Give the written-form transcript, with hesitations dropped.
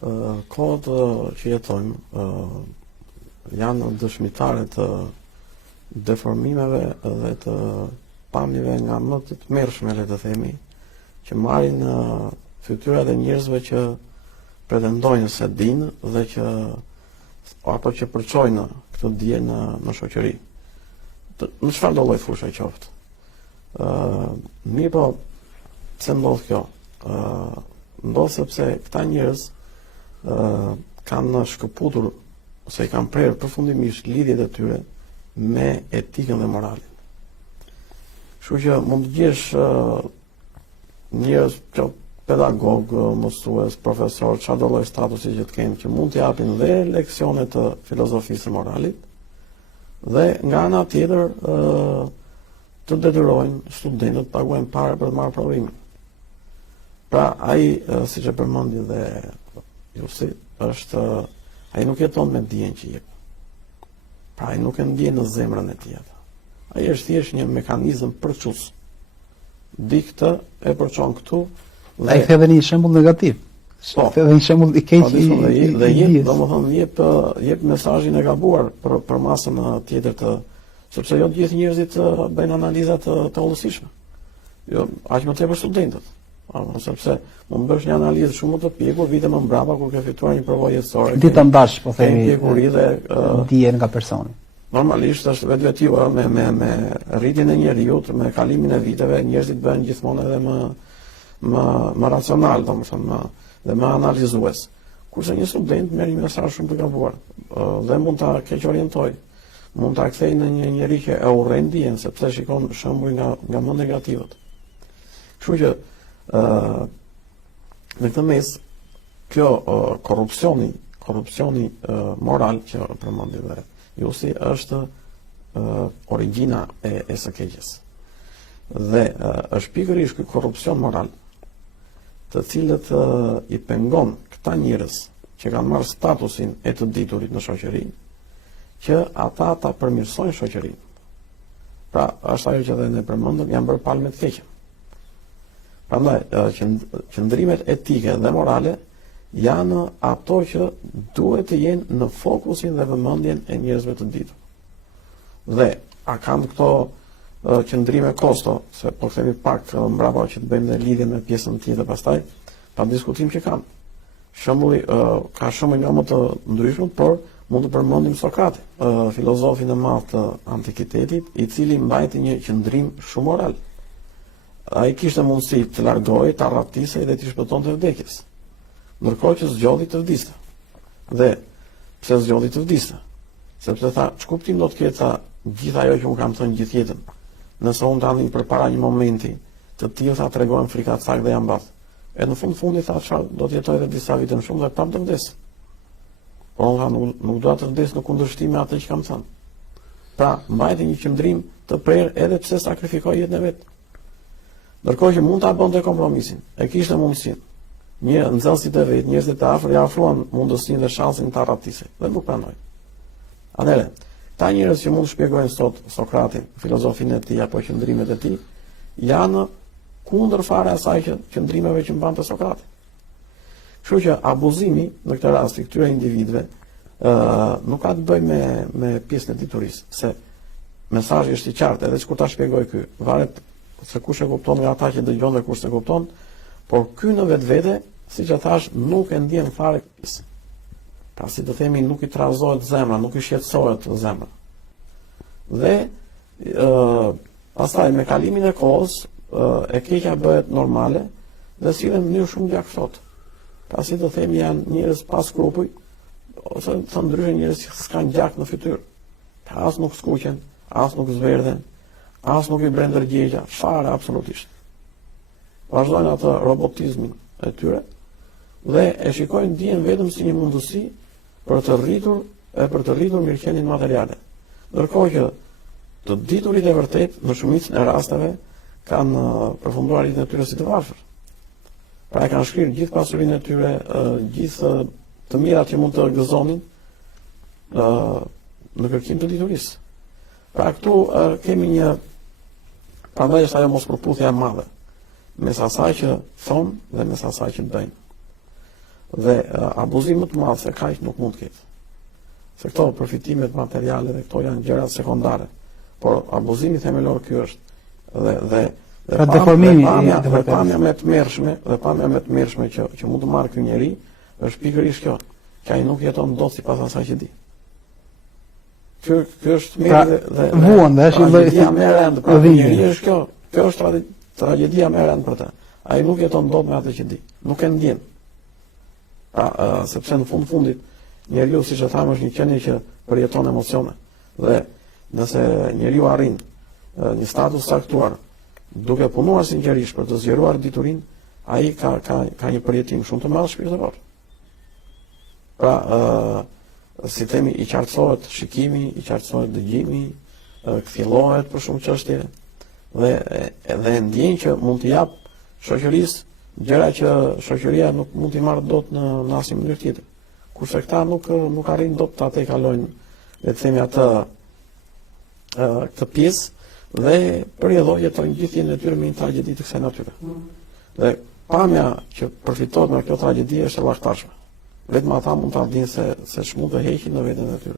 Kohët që jetojmë janë dëshmitare të deformimeve dhe të pamjeve nga më të tmerrshme, le të themi, që marrin fytyrat e njerëzve që pretendojnë se dinë dhe që ato që përçojnë këtë dije në shoqëri. Në çfarë do lloj fusha qoftë. Mirë po, pse ndodh kjo? Ndodh sepse këta njerëz kanë shkëputur ose i kanë prerë përfundimisht lidhjet e tyre me etikën dhe moralin. Kështu që mund të gjesh njerëz pedagog, mësues, profesor, çfarë do lloj statusi që të kenë, që mund të japin dhe leksione të filozofisë së moralit, dhe nga ana tjetër të detyrojnë studentët të paguajnë parë për të marrë provimin. Pra ai, siç e përmendi dhe Jusi, ai nuk jeton me dijen që jep. Pra ai nuk e ndjen në zemrën e tij atë. Ai është thjesht një mekanizëm përçues. Di këtë e përçon këtu. Ai ka edhe një shembull negativ. Po, edhe një shembull i keq dhe jep mesazhin e gabuar për masën tjetër sepse jo të gjithë njerëzit bëjnë analiza të hollësishme. Jo, aq më tepër studentët. Sepse mund bësh një analizë shumë të pjekur vite më mbrapa kur ke fituar një provojë jetësore. Ditë mbash, po themi, dhe dijen nga personi. Normalisht është vetvetiu me rritjen e njeriu, me kalimin e viteve, njerëzit bëhen gjithmonë edhe më racional, domethënë, dhe më analizues. Kurse një student merr një mesazh shumë të gabuar dhe mund ta keq orientojë. Mund ta kthejë në një njerëz që e urren dijen sepse shikon shembuj nga më negativët. Kështu që në këtë mes, kjo korrupsioni moral që përmendi dhe Jusi është origjina e së keqes. Dhe është pikërisht ky korrupsion moral, të cilët i pengon këta njerëz që kanë marrë statusin e të diturit në shoqëri, që ata ta përmirësojnë shoqërinë. Pra, është ajo që dhe ne përmendëm, janë bërë palme të keqe. Prandaj, qëndrimet etike dhe morale janë ato që duhet të jenë në fokusin dhe vëmendjen e njerëzve të ditur. Dhe a kanë këto qëndrime kosto, se po themi pak mbrapa që të bëjmë dhe lidhje me pjesën tjetër pastaj, pa diskutim që kanë. Shembulli ka shumë nga më të ndryshëm, por mund të përmendim Sokratin, filozofin e madh të antikitetit, i cili mbajti një qëndrim shumë moral. Ai kishte mundësi të largohej, të arratisej dhe të shpëtonte vdekjes. Ndërkohë që zgjodhi të vdiste. Dhe pse zgjodhi të vdiste? Sepse tha, ç'kuptim do të ketë gjithë ajo që unë kam thënë gjithë jetën. Nëse unë tani përpara një momenti të tillë tha tregojnë frikat sak dhe jam bath. E në fundi tha çfarë do të jetoj edhe disa vite më shumë dhe prapë të vdes. Por unë nuk do të vdes në kundërshtim me atë që kam thënë. Pra, mbajti një qëndrim të prerë edhe pse sakrifikoi jetën e vet. Ndërkohë që mund ta bënte kompromisin, e kishte mundësinë. Një nxënësit e vet, njerëzit të afër ja ofruan mundësinë dhe shansin të arratisej, dhe nuk pranoi. Atëherë, ta njerëz që mund të shpjegojnë sot Sokratin, filozofinë e tij apo qëndrimet e tij, janë kundër fare asaj që qëndrimeve që mbante Sokrati. Kështu që abuzimi në këtë rast i këtyre individëve nuk ka të bëjë me pjesën e diturisë, se mesazhi është i qartë, edhe kur ta shpjegoj ky, varet se kush e kupton nga ata që dëgjon dhe kush e kupton, por ky në vetvete, siç e thash, nuk e ndjen fare pjesën. Pra si të themi, nuk i trazohet zemra, nuk i shqetësohet zemra. Dhe pastaj me kalimin e kohës, e keqja bëhet normale dhe sillen në mënyrë shumë gjakftotë. Pra si të themi, janë njerëz pa skrupuj, ose të ndryshe njerëz që s'kan gjak në fytyrë. Pra as nuk skuqen, as nuk zverdhen, as nuk i bren ndërgjegja, fare absolutisht. Vazhdojnë atë robotizmin e tyre dhe e shikojnë dijen vetëm si një mundësi për të rritur mirëqenien materiale. Ndërkohë që të diturit e vërtet në shumicën e rasteve kanë përfunduar jetën e tyre si të varfër. Pra e kanë shkrirë gjithë pasurinë e tyre, gjithë të mirat që mund të gëzonin në kërkim të diturisë. Pra këtu kemi një, prandaj është ajo mospërputhja e madhe mes asaj që thonë dhe mes asaj që bëjnë. Dhe abuzim më të madh se kaq nuk mund të ketë. Se këto përfitimet materiale dhe këto janë gjëra sekondare. Por abuzimi themelor ky është dhe Pra deformimi dhe pamja më të mërshme që mund të marrë ky njeri është pikërisht kjo, që ai nuk jeton dot sipas asaj që di. Ky është mirë dhe vuan dhe është tragedia më e rëndë për njeriu është kjo. Kjo është tragedia më e rëndë për të. Ai nuk jeton dot me atë që di, nuk e ndjen. Sepse në fundit njeriu, siç e thamë, është një qenie që përjeton emocione. Dhe nëse njeriu arrin një status saktuar, duke punuar sinqerisht për të zgjeruar diturinë, ai ka një përjetim shumë të madh shpirtëror. Pra, si themi, i qartësohet shikimi, i qartësohet dëgjimi, kthjellohet për shumë çështje dhe ndjen që mund të jap shoqërisë gjëra që shoqëria nuk mund t'i marrë dot në asnjë mënyrë tjetër. Kurse këta nuk arrin dot ta tejkalojnë, le të themi, këtë pjesë dhe përjedhojnë jetojnë gjithë jetën e tyre me një tragjedi të kësaj natyre. Dhe pamja që përfitohet nga kjo tragjedi është e llaftarshme. Vetëm ata mund ta dinë se ç'mund të heqin në veten e tyre.